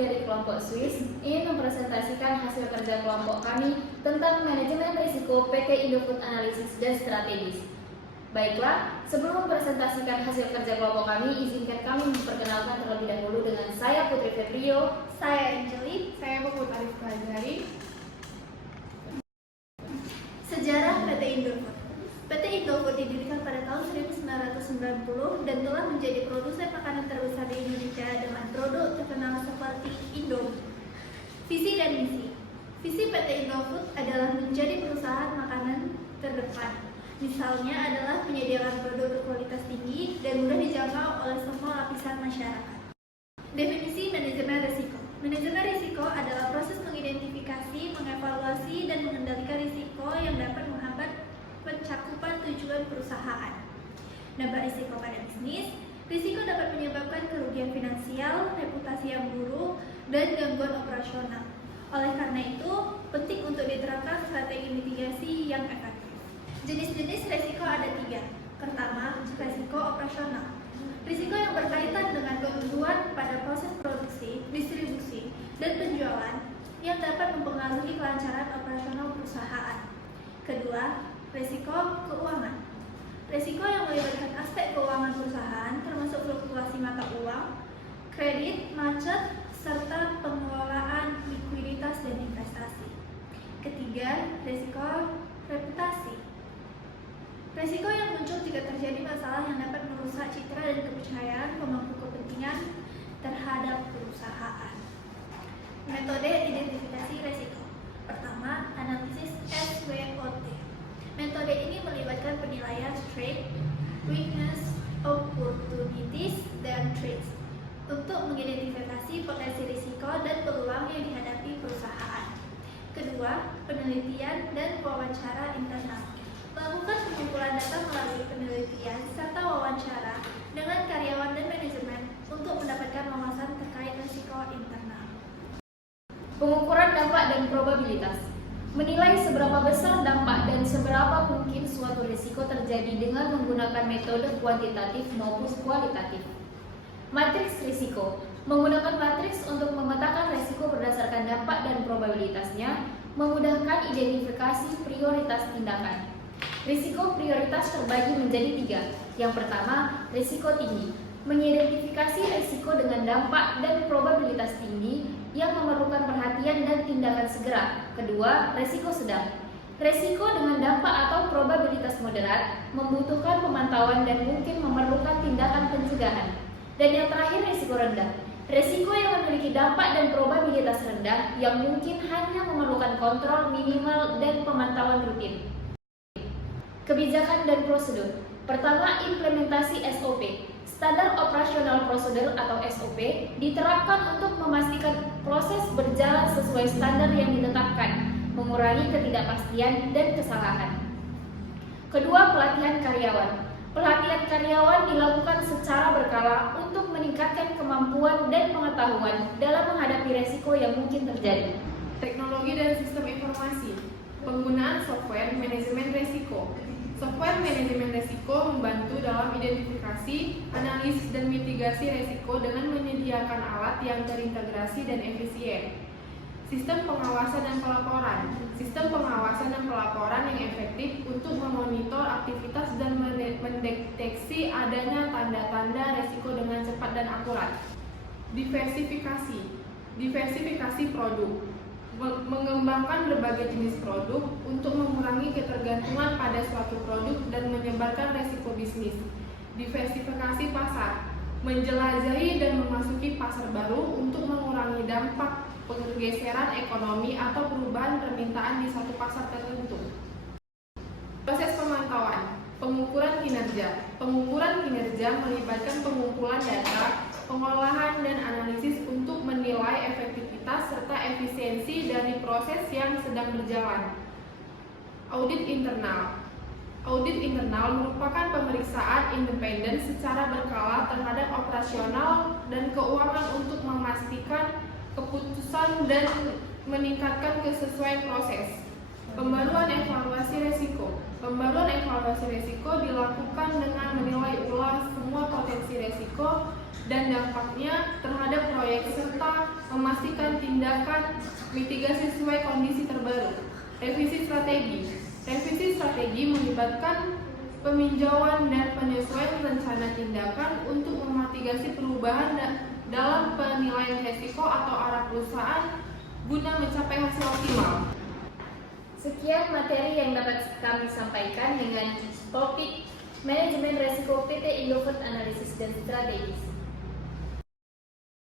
dari kelompok Swiss ingin mempresentasikan hasil kerja kelompok kami tentang manajemen risiko PT Indofood Analisis dan Strategis. Baiklah, sebelum mempresentasikan hasil kerja kelompok kami, izinkan kami memperkenalkan terlebih dahulu dengan saya Putri Febrio, saya Angeli, saya Puput Arif Pelajari. Sejarah PT Indofood. PT Indofood didirikan pada tahun 1990 dan telah menjadi produsen makanan terbesar di Indonesia dengan produk terkenal seperti Indomie. Visi dan misi. Visi PT Indofood adalah menjadi perusahaan makanan terdepan. Misalnya adalah menyediakan produk berkualitas tinggi dan mudah dijangkau oleh semua lapisan masyarakat. Definisi manajemen risiko. Manajemen risiko adalah proses mengidentifikasi, mengevaluasi, dan mengendalikan risiko yang dapat menghambat pencakupan tujuan perusahaan. Dampak risiko pada bisnis. Risiko dapat menyebabkan kerugian finansial, reputasi yang buruk, dan gangguan operasional. Oleh karena itu, penting untuk diterapkan strategi mitigasi yang efektif. Jenis-jenis risiko ada 3. Pertama, risiko operasional. Risiko yang berkaitan dengan keuntungan pada proses produksi, distribusi, dan penjualan yang dapat mempengaruhi kelancaran operasional perusahaan. Kedua, risiko keuangan. Risiko yang melibatkan aspek keuangan perusahaan termasuk fluktuasi mata uang, kredit, macet, serta pengelolaan likuiditas dan investasi. Ketiga, risiko reputasi. Risiko yang muncul jika terjadi masalah yang dapat merusak citra dan kepercayaan pemangku kepentingan terhadap perusahaan. Metode identifikasi risiko. Pertama, analisis SWOT. Metode ini melibatkan penilaian strength, weakness, opportunities, dan threats untuk mengidentifikasi potensi risiko dan peluang yang dihadapi perusahaan. Kedua, penelitian dan wawancara internal. Melakukan pengumpulan data melalui penelitian serta wawancara dengan karyawan dan manajemen untuk mendapatkan wawasan terkait risiko internal. Pengukuran dampak dan probabilitas. Menilai seberapa besar dampak dan seberapa mungkin suatu risiko terjadi dengan menggunakan metode kuantitatif maupun kualitatif. Matriks risiko. Menggunakan matriks untuk memetakan risiko berdasarkan dampak dan probabilitasnya, memudahkan identifikasi prioritas tindakan. Risiko prioritas terbagi menjadi 3. Yang pertama, risiko tinggi. Mengidentifikasi risiko dengan dampak dan probabilitas tinggi yang memerlukan perhatian dan tindakan segera. Kedua, risiko sedang. Risiko dengan dampak atau probabilitas moderat membutuhkan pemantauan dan mungkin memerlukan tindakan pencegahan. Dan yang terakhir, risiko rendah. Risiko yang memiliki dampak dan probabilitas rendah yang mungkin hanya memerlukan kontrol minimal dan pemantauan rutin. Kebijakan dan prosedur. Pertama, implementasi SOP. Standar Operational Procedure atau SOP diterapkan untuk memastikan proses berjalan sesuai standar yang ditetapkan, mengurangi ketidakpastian dan kesalahan. Kedua, pelatihan karyawan. Pelatihan karyawan dilakukan secara berkala untuk meningkatkan kemampuan dan pengetahuan dalam menghadapi resiko yang mungkin terjadi. Teknologi dan sistem informasi. Penggunaan software manajemen risiko. Software manajemen risiko membantu dalam identifikasi, analisis, dan mitigasi risiko dengan menyediakan alat yang terintegrasi dan efisien. Sistem pengawasan dan pelaporan. Sistem pengawasan dan pelaporan yang efektif untuk memonitor aktivitas dan mendeteksi adanya tanda-tanda risiko dengan cepat dan akurat. Diversifikasi. Diversifikasi produk. Mengembangkan berbagai jenis produk untuk mengurangi ketergantungan pada suatu produk dan menyebarkan risiko bisnis. Diversifikasi pasar. Menjelajahi dan memasuki pasar baru untuk mengurangi dampak pergeseran ekonomi atau perubahan permintaan di satu pasar tertentu. Proses pemantauan. Pengukuran kinerja. Pengukuran kinerja melibatkan pengumpulan data, pengolahan dan analisis untuk menilai efektivitas serta efisiensi dari proses yang sedang berjalan. Audit internal. Audit internal merupakan pemeriksaan independen secara berkala terhadap operasional dan keuangan untuk memastikan keputusan dan meningkatkan kesesuaian proses. Pembaruan evaluasi risiko. Pembaruan evaluasi risiko dilakukan dengan menilai ulang semua potensi risiko dan dampaknya terhadap proyek serta memastikan tindakan mitigasi sesuai kondisi terbaru. Revisi strategi. Revisi strategi melibatkan peninjauan dan penyesuaian rencana tindakan untuk memitigasi perubahan dalam penilaian risiko atau arah perusahaan guna mencapai hasil optimal. Sekian materi yang dapat kami sampaikan dengan topik Manajemen Resiko PT Indofood Analisis dan Strategis.